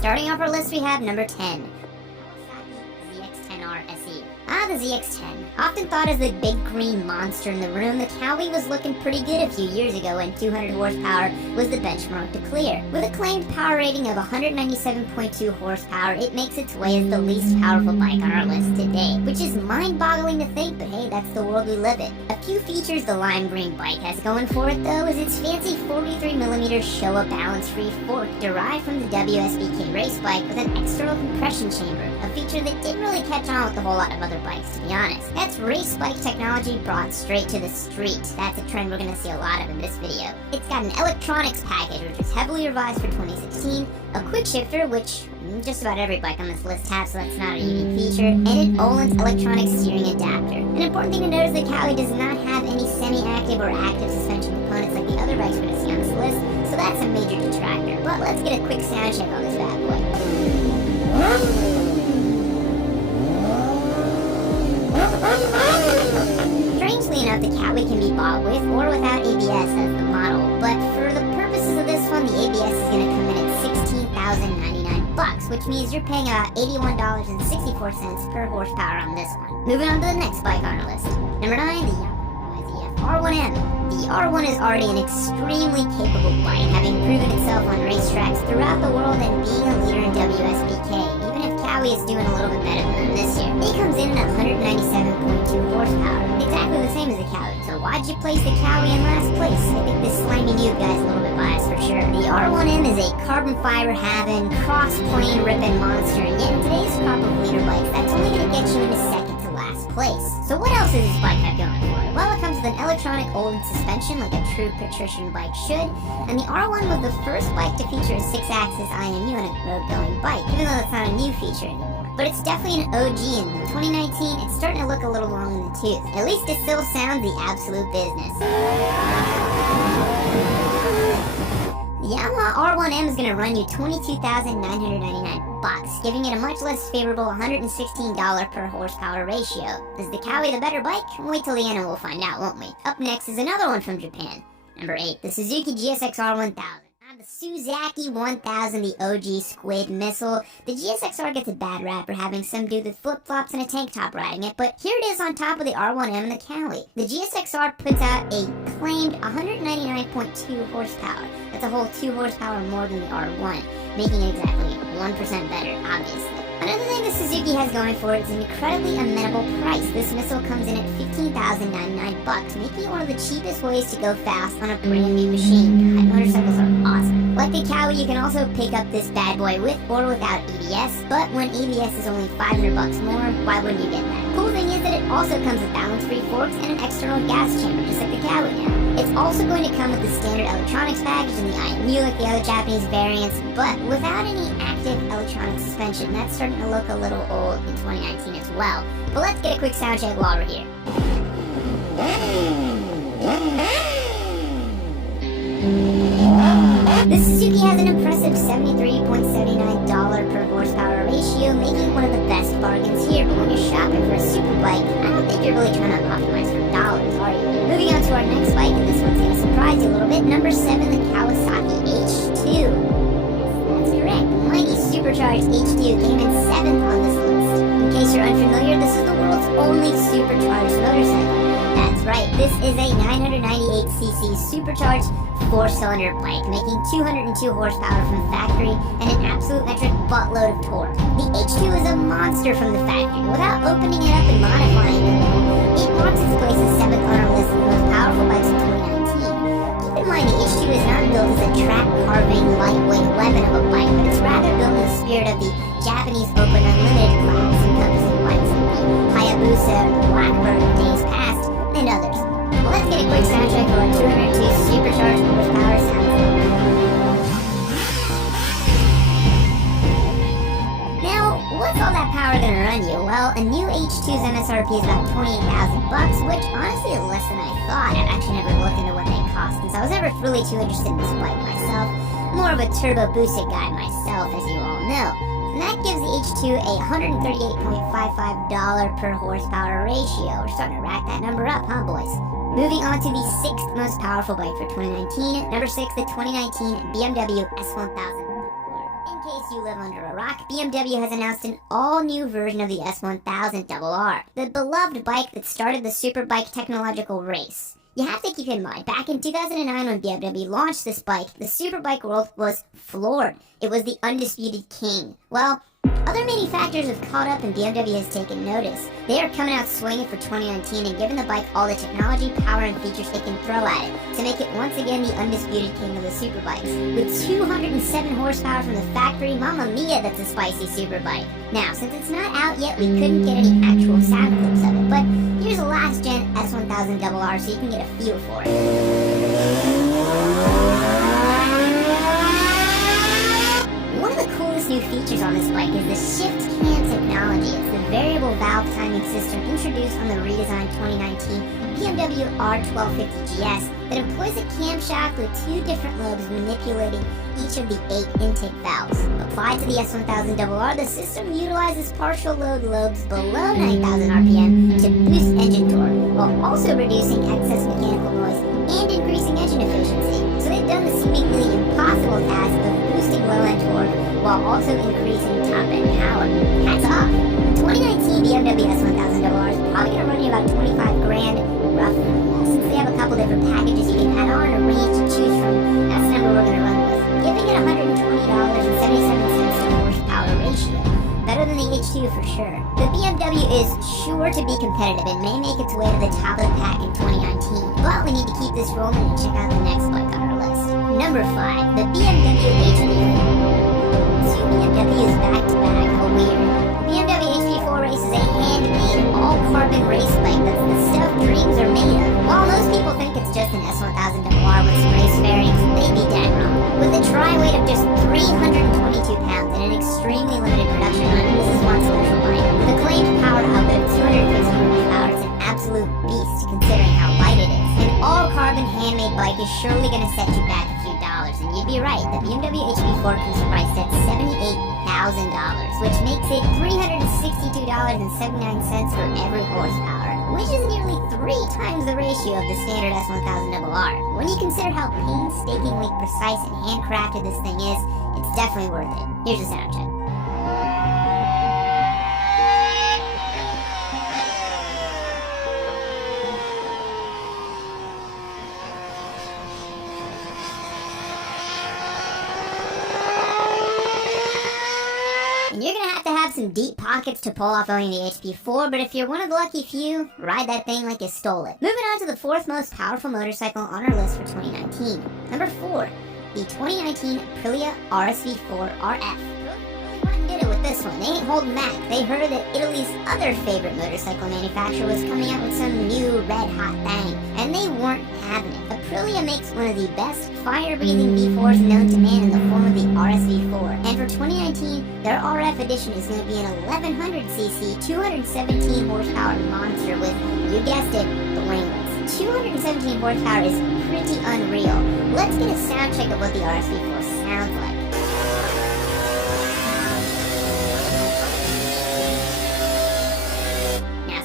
starting off our list, we have number 10. ZX-10R SE. The ZX-10. Often thought as the big green monster in the room, the Cowie was looking pretty good a few years ago when 200 horsepower was the benchmark to clear. With a claimed power rating of 197.2 horsepower, it makes its way as the least powerful bike on our list today, which is mind-boggling to think, but hey, that's the world we live in. A few features the lime green bike has going for it though is its fancy 43mm Showa balance-free fork derived from the WSBK race bike with an external compression chamber, a feature that didn't really catch on with a whole lot of other bikes, to be honest. That's race bike technology brought straight to the street. That's a trend we're going to see a lot of in this video. It's got an electronics package which was heavily revised for 2016, a quick shifter, which just about every bike on this list has, so that's not a unique feature, and an Öhlins electronic steering adapter. An important thing to note is the Cowie does not have any semi-active or active suspension components like the other bikes we're going to see on this list, so that's a major detractor. But let's get a quick sound check on this bad boy. Strangely enough, the Cowie can be bought with or without ABS as the model, but for the purposes of this one, the ABS is going to come in at $16,099, which means you're paying about $81.64 per horsepower on this one. Moving on to the next bike on our list. Number 9, the YZF R1M. The R1 is already an extremely capable bike, having proven itself on racetracks throughout the world and being a leader in WSBK. Cowie is doing a little bit better than this year. It comes in at 197.2 horsepower, exactly the same as the Cowie. So why'd you place the Cowie in last place? I think this slimy noob guy's a little bit biased for sure. The R1M is a carbon fiber having, cross-plane ripping monster, and yet in today's crop of leader bikes, that's only going to get you into second to last place. So what else does this bike have going for it? Well, it comes with an electronic Öhlins suspension like a true patrician bike should, and the R1 was the first bike to feature a 6-axis IMU on a road-going bike, even though that's not a new feature anymore. But it's definitely an OG, and in 2019, it's starting to look a little long in the tooth. At least it still sounds the absolute business. The Yamaha R1M is going to run you $22,999, giving it a much less favorable $116 per horsepower ratio. Is the Cowie the better bike? Wait till the end and we'll find out, won't we? Up next is another one from Japan. Number 8, the Suzuki GSX-R 1000. The Suzaki 1000, the OG squid missile. The GSX-R gets a bad rap for having some dude with flip-flops and a tank top riding it, but here it is on top of the R1M and the Cowie. The GSX-R puts out a claimed 199.2 horsepower. That's a whole 2 horsepower more than the R1, making it exactly 1% better, obviously. Another thing the Suzuki has going for it is an incredibly amenable price. This missile comes in at $15,099, making it one of the cheapest ways to go fast on a brand new machine. God, motorcycles are awesome. Like the Cowie, you can also pick up this bad boy with or without ABS, but when ABS is only $500 more, why wouldn't you get that? Cool thing is that it also comes with balance-free forks and an external gas chamber, just like the Cowie now. It's also going to come with the standard electronics package and the IMU like the other Japanese variants, but without any active electronic suspension. That's starting to look a little old in 2019 as well. But let's get a quick sound check while we're here. The Suzuki has an impressive $73.79 per horsepower ratio, making it one of the best bargains here, but when you're shopping for a super bike, I don't think you're really trying to optimize for dollars, are you? Moving on to our next bike, and this one's going to surprise you a little bit. Number 7, the Kawasaki H2. That's correct. The mighty supercharged H2 came in 7th on this list. In case you're unfamiliar, this is the world's only supercharged motorcycle. That's right, this is a 998cc supercharged 4-cylinder bike, making 202 horsepower from the factory and an absolute metric buttload of torque. The H2 is a monster from the factory. Without opening it up and modifying it, it marks its place as 7th on our list of the most powerful bikes of 2019. Keep in mind, the H2 is not built as a track-carving, lightweight weapon of a bike, but it's rather built in the spirit of the Japanese Open Unlimited class, encompassing bikes like the Hayabusa, the Blackbird, Days Past, and others. Well, let's get a quick sound check for our 202 supercharged horsepower sound. Now, what's all that power gonna run you? Well, a new H2's MSRP is about $28,000, which honestly is less than I thought. I've actually never looked into what they cost, since I was never really too interested in this bike myself. More of a turbo boosted guy myself, as you all know. And that gives the H2 a $138.55 per horsepower ratio. We're starting to rack that number up, huh, boys? Moving on to the 6th most powerful bike for 2019. Number 6, the 2019 BMW S1000. In case case you live under a rock, BMW has announced an all-new version of the S1000RR, the beloved bike that started the superbike technological race. You have to keep in mind, back in 2009 when BMW launched this bike, the superbike world was floored. It was the undisputed king. Well, other manufacturers have caught up and BMW has taken notice. They are coming out swinging for 2019 and giving the bike all the technology, power, and features they can throw at it to make it once again the undisputed king of the superbikes. With 207 horsepower from the factory, mamma mia, that's a spicy superbike. Now, since it's not out yet, we couldn't get any actual sound clips of it, but here's a last-gen S1000RR so you can get a feel for it. New features on this bike is the shift cam technology. It's the variable valve timing system introduced on the redesigned 2019 BMW R1250 GS that employs a camshaft with two different lobes manipulating each of the 8 intake valves. Applied to the S1000RR, the system utilizes partial load lobes below 9,000 RPM to boost engine torque, while also reducing excess mechanical noise and increasing engine efficiency. So they've done the seemingly impossible task of boosting low-end torque while also increasing top-end power. Hats off! The 2019 BMW S1000RR is probably going to run you about 25 grand roughly. Since they have a couple different packages you can add on and a range to choose from, that's the number we're going to run with, giving it $120.77 to horsepower ratio. Better than the H2 for sure. The BMW is sure to be competitive and may make its way to the top of the pack in 2019, but we need to keep this rolling and check out the next bike on our list. Number 5, the BMW HP4. Two BMWs back-to-back, how weird. BMW HP4 Race is a handmade, all-carbon race bike that's the stuff dreams are made of. While most people think it's just an S1000RR with some race fairings, they'd be dead wrong. With a dry weight of just 322 pounds and an extremely limited production run, this is one special bike. With a claimed power output of 250 horsepower, it's an absolute beast considering how light it is. An all-carbon handmade bike is surely going to set you back a few dollars, and you'd be right, the BMW HP4 comes priced at $78,000, which makes it $362.79 for every horsepower, which is nearly 3 times the ratio of the standard S1000RR. When you consider how painstakingly precise and handcrafted this thing is, it's definitely worth it. Here's a sound check. You're gonna have to have some deep pockets to pull off owning the HP4, but if you're one of the lucky few, ride that thing like you stole it. Moving on to the 4th most powerful motorcycle on our list for 2019. Number 4, the 2019 Aprilia RSV4 RF. Really went and did it with this one. They ain't holding back. They heard that Italy's other favorite motorcycle manufacturer was coming out with some new red-hot thing, and they weren't having it. Aprilia makes one of the best fire-breathing V4s known to man in the form of the RSV4, and for 2019, their RF edition is going to be an 1100cc, 217 horsepower monster with, you guessed it, the winglets. 217 horsepower is pretty unreal. Let's get a sound check of what the RSV4 sounds like.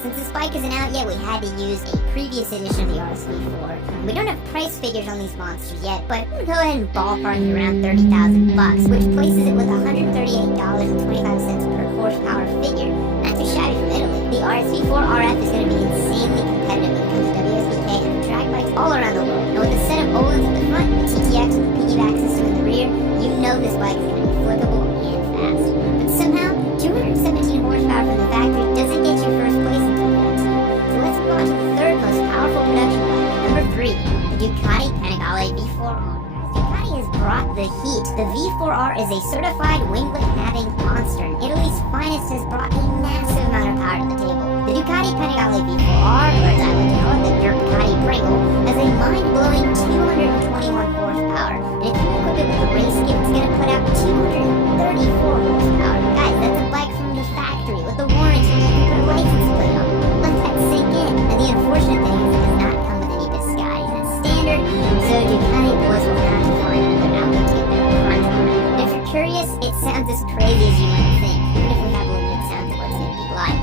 Since this bike isn't out yet, we had to use a previous edition of the RSV4. We don't have price figures on these monsters yet, but I'm going to go ahead and ballpark it around $30,000, which places it with $138.25 per horsepower figure. Not too shabby from Italy. The RSV4 RF is going to be insanely competitive when it comes to WSBK and track bikes all around the world. And with a set of Öhlins at the front, the TTX with the piggyback system in the rear, you know this bike is going to be flippable and fast. But somehow, 217 horsepower from the factory doesn't get you first place in 2019. So let's move on to the 3rd most powerful production bike. Number 3, the Ducati Panigale V4R. Ducati has brought the heat. The V4R is a certified winglet-having monster, and Italy's finest has brought a massive amount of power to the table. The Ducati Panigale V4R, or as I like to call it, the Ducati Pringle, has a mind-blowing 221 horsepower, and if you equip it with a race kit, it's going to put out 234 horsepower. Guys, that's a bike from the factory with a warranty. You can put a license plate on it. Let that sink in. And the unfortunate thing is it does not come with any Biscottis. It's standard, so Ducati boys will have to find another outlet to get their crunch on it. And if you're curious, it sounds as crazy as you might think, even if we have limited sounds of what it's going to be like.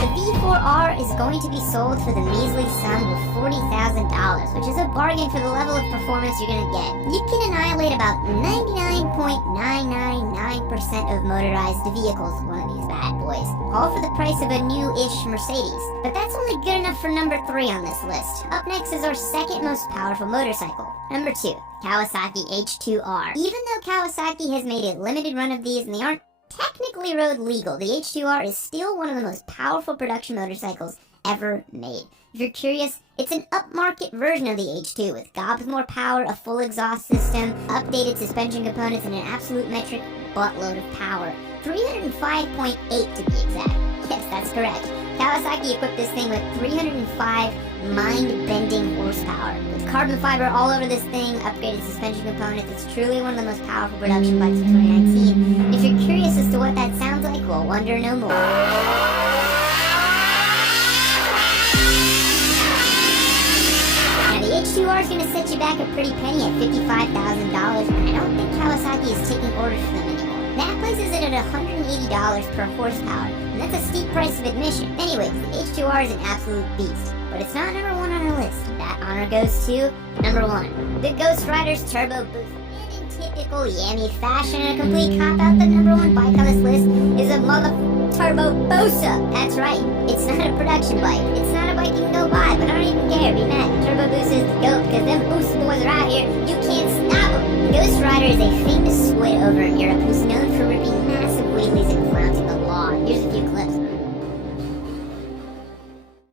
The V4R is going to be sold for the measly sum of $40,000, which is a bargain for the level of performance you're going to get. You can annihilate about 99.999% of motorized vehicles with one of these bad boys, all for the price of a new-ish Mercedes. But that's only good enough for number 3 on this list. Up next is our second most powerful motorcycle. Number 2, Kawasaki H2R. Even though Kawasaki has made a limited run of these and they aren't technically road legal, the H2R is still one of the most powerful production motorcycles ever made. If you're curious, it's an upmarket version of the H2 with gobs more power, a full exhaust system, updated suspension components, and an absolute metric buttload of power. 305.8 to be exact. Yes, that's correct. Kawasaki equipped this thing with 305 mind-bending horsepower. With carbon fiber all over this thing, upgraded suspension components, it's truly one of the most powerful production bikes of 2019. If you're curious as to what that sounds like, well, wonder no more. Now, the H2R is going to set you back a pretty penny at $55,000, and I don't think Kawasaki is taking orders from them anymore. That places it at $180 per horsepower, and that's a steep price of admission. Anyways, the H2R is an absolute beast, but it's not number 1 on our list. That honor goes to number 1, the Ghost Rider's Turbo Boost. And in typical Yami fashion, a complete cop-out, the number 1 bike on this list is a Turbo Bosa. That's right, it's not a production bike. It's not a bike you can go buy, but I don't even care. Be mad. Turbo Boost is the GOAT, because them Boost boys are out here. You can't stop them. Ghost Rider is a famous squid over in Europe who's known for ripping massive wheelies and flaunting the law. Here's a few clips.